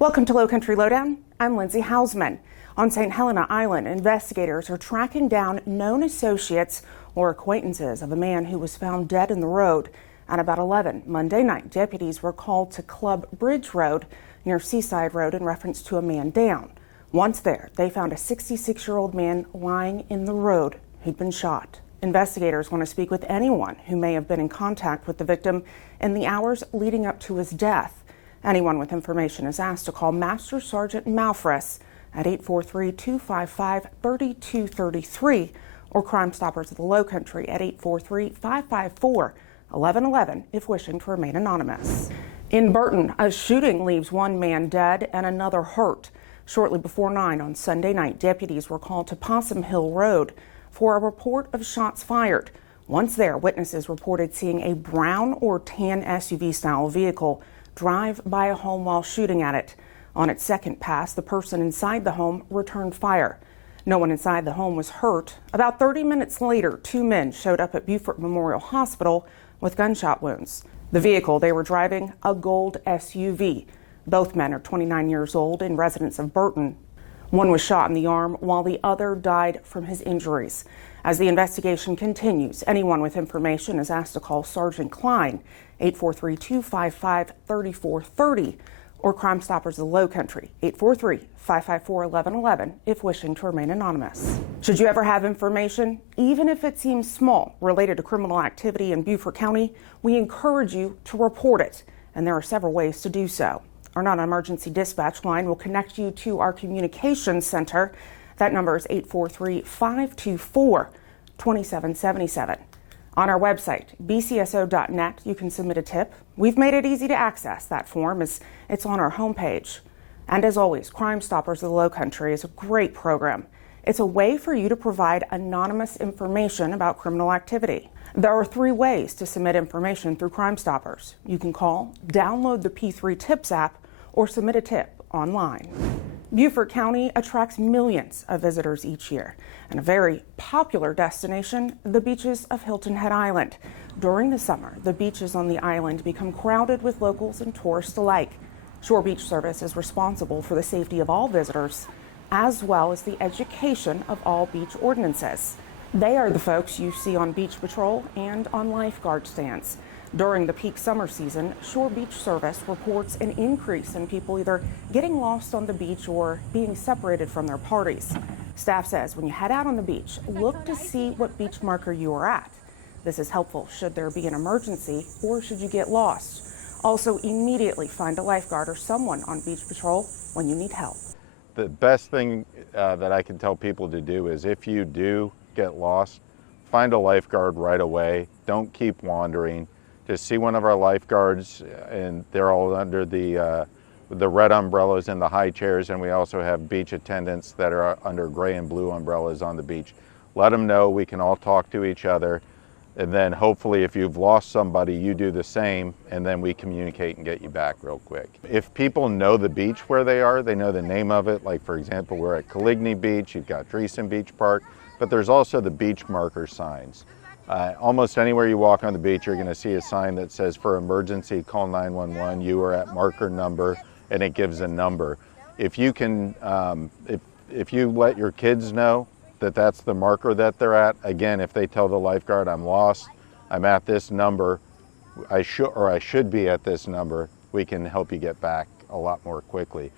Welcome to Lowcountry Lowdown. I'm Lindsay Hausman. On St. Helena Island, investigators are tracking down known associates or acquaintances of a man who was found dead in the road. At about 11 Monday night, deputies were called to Club Bridge Road near Seaside Road in reference to a man down. Once there, they found a 66-year-old man lying in the road who'd been shot. Investigators want to speak with anyone who may have been in contact with the victim in the hours leading up to his death. Anyone with information is asked to call Master Sergeant Malfris at 843-255-3233 or Crime Stoppers of the Lowcountry at 843-554-1111 if wishing to remain anonymous. In Burton, a shooting leaves one man dead and another hurt. Shortly before 9 on Sunday night, deputies were called to Possum Hill Road for a report of shots fired. Once there, witnesses reported seeing a brown or tan SUV-style vehicle drive by a home while shooting at it. On its second pass, the person inside the home returned fire. No one inside the home was hurt. About 30 minutes later, two men showed up at Beaufort Memorial Hospital with gunshot wounds. The vehicle they were driving, a gold SUV. Both men are 29 years old and residents of Burton. One was shot in the arm while the other died from his injuries. As the investigation continues, anyone with information is asked to call Sergeant Klein, 843-255-3430, or Crime Stoppers of the Lowcountry, 843-554-1111, if wishing to remain anonymous. Should you ever have information, even if it seems small, related to criminal activity in Beaufort County, we encourage you to report it, and there are several ways to do so. Our non-emergency dispatch line will connect you to our communications center. That number is 843-524-2777. On our website, BCSO.net, you can submit a tip. We've made it easy to access that form as it's on our homepage. And as always, Crime Stoppers of the Lowcountry is a great program. It's a way for you to provide anonymous information about criminal activity. There are 3 ways to submit information through Crime Stoppers. You can call, download the P3 Tips app, or submit a tip online. Beaufort County attracts millions of visitors each year, and a very popular destination, the beaches of Hilton Head Island. During the summer, the beaches on the island become crowded with locals and tourists alike. Shore Beach Service is responsible for the safety of all visitors, as well as the education of all beach ordinances. They are the folks you see on beach patrol and on lifeguard stands. During the peak summer season, Shore Beach Service reports an increase in people either getting lost on the beach or being separated from their parties. Staff says when you head out on the beach, look to see what beach marker you are at. This is helpful should there be an emergency or should you get lost. Also, immediately find a lifeguard or someone on beach patrol when you need help. The best thing that I can tell people to do is if you do get lost, find a lifeguard right away. Don't keep wandering. Just see one of our lifeguards, and they're all under the red umbrellas and the high chairs, and we also have beach attendants that are under gray and blue umbrellas on the beach. Let them know. We can all talk to each other, and then hopefully if you've lost somebody, you do the same, and then we communicate and get you back real quick. If people know the beach where they are, they know the name of it, like for example, we're at Caligny Beach, you've got Dreesen Beach Park, but there's also the beach marker signs. Almost anywhere you walk on the beach, you're going to see a sign that says, for emergency, call 911. You are at marker number, and it gives a number. If you can, if you let your kids know that that's the marker that they're at, again, if they tell the lifeguard, I'm lost, I'm at this number, I should be at this number, we can help you get back a lot more quickly.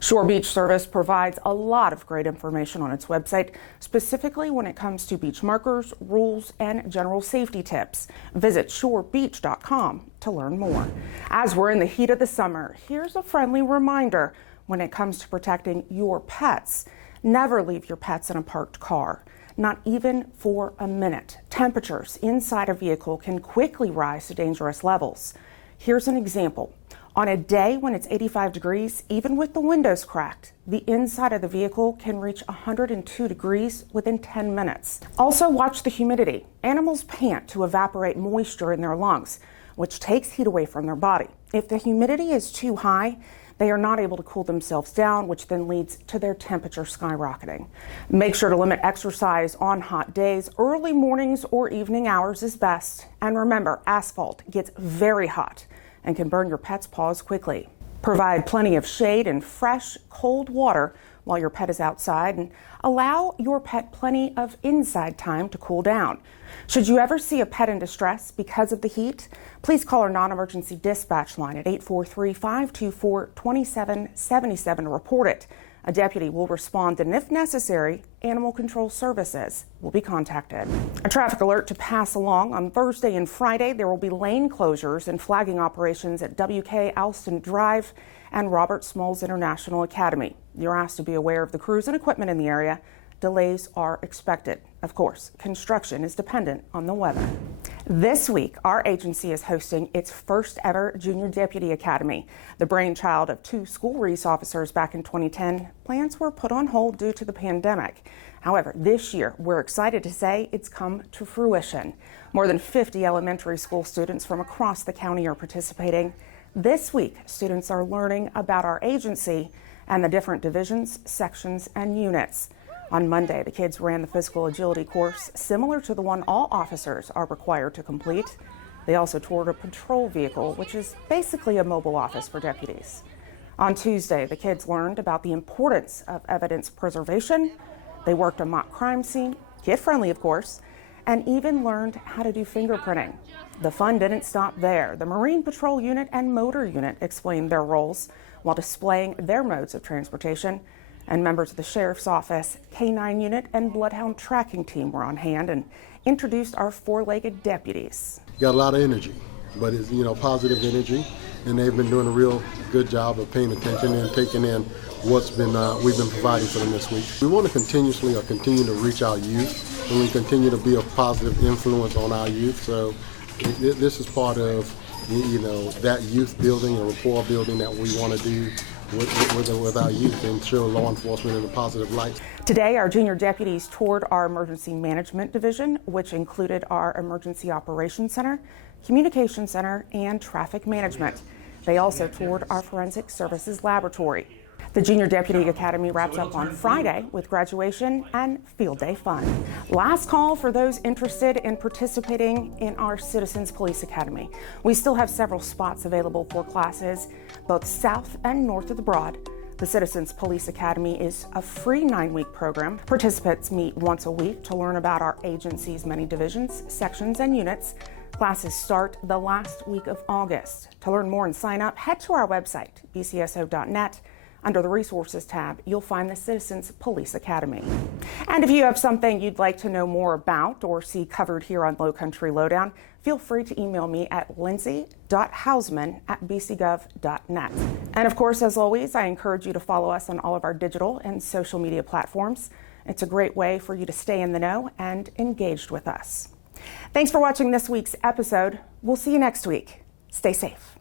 Shore Beach Service provides a lot of great information on its website, specifically when it comes to beach markers, rules, and general safety tips. Visit shorebeach.com to learn more. As we're in the heat of the summer, here's a friendly reminder when it comes to protecting your pets. Never leave your pets in a parked car, not even for a minute. Temperatures inside a vehicle can quickly rise to dangerous levels. Here's an example. On a day when it's 85 degrees, even with the windows cracked, the inside of the vehicle can reach 102 degrees within 10 minutes. Also, watch the humidity. Animals pant to evaporate moisture in their lungs, which takes heat away from their body. If the humidity is too high, they are not able to cool themselves down, which then leads to their temperature skyrocketing. Make sure to limit exercise on hot days. Early mornings or evening hours is best. And remember, asphalt gets very hot and can burn your pet's paws quickly. Provide plenty of shade and fresh, cold water while your pet is outside, and allow your pet plenty of inside time to cool down. Should you ever see a pet in distress because of the heat, please call our non-emergency dispatch line at 843-524-2777 to report it. A deputy will respond, and if necessary, Animal Control Services will be contacted. A traffic alert to pass along. On Thursday and Friday, there will be lane closures and flagging operations at WK Alston Drive and Robert Smalls International Academy. You're asked to be aware of the crews and equipment in the area. Delays are expected. Of course, construction is dependent on the weather. This week, our agency is hosting its first ever Junior Deputy Academy. The brainchild of two school resource officers back in 2010, plans were put on hold due to the pandemic. However, this year, we're excited to say it's come to fruition. More than 50 elementary school students from across the county are participating. This week, students are learning about our agency and the different divisions, sections, and units. On Monday, the kids ran the physical agility course, similar to the one all officers are required to complete. They also toured a patrol vehicle, which is basically a mobile office for deputies. On Tuesday, the kids learned about the importance of evidence preservation. They worked a mock crime scene, kid-friendly of course, and even learned how to do fingerprinting. The fun didn't stop there. The Marine Patrol Unit and Motor Unit explained their roles while displaying their modes of transportation. And members of the Sheriff's Office, K-9 Unit, and Bloodhound Tracking Team were on hand and introduced our four-legged deputies. Got a lot of energy, but it's, positive energy, and they've been doing a real good job of paying attention and taking in what's been we've been providing for them this week. We want to continue to reach our youth, and we continue to be a positive influence on our youth. So this is part of that youth building and rapport building that we want to do with our youth and show law enforcement in a positive light. Today, our junior deputies toured our emergency management division, which included our emergency operations center, communication center, and traffic management. They also toured our forensic services laboratory. The Junior Deputy Academy wraps up on Friday with graduation and field day fun. Last call for those interested in participating in our Citizens Police Academy. We still have several spots available for classes, both south and north of the Broad. The Citizens Police Academy is a free 9-week program. Participants meet once a week to learn about our agency's many divisions, sections, and units. Classes start the last week of August. To learn more and sign up, head to our website, bcso.net. Under the Resources tab, you'll find the Citizens Police Academy. And if you have something you'd like to know more about or see covered here on Lowcountry Lowdown, feel free to email me at lindsay.hausman@bcgov.net. And of course, as always, I encourage you to follow us on all of our digital and social media platforms. It's a great way for you to stay in the know and engaged with us. Thanks for watching this week's episode. We'll see you next week. Stay safe.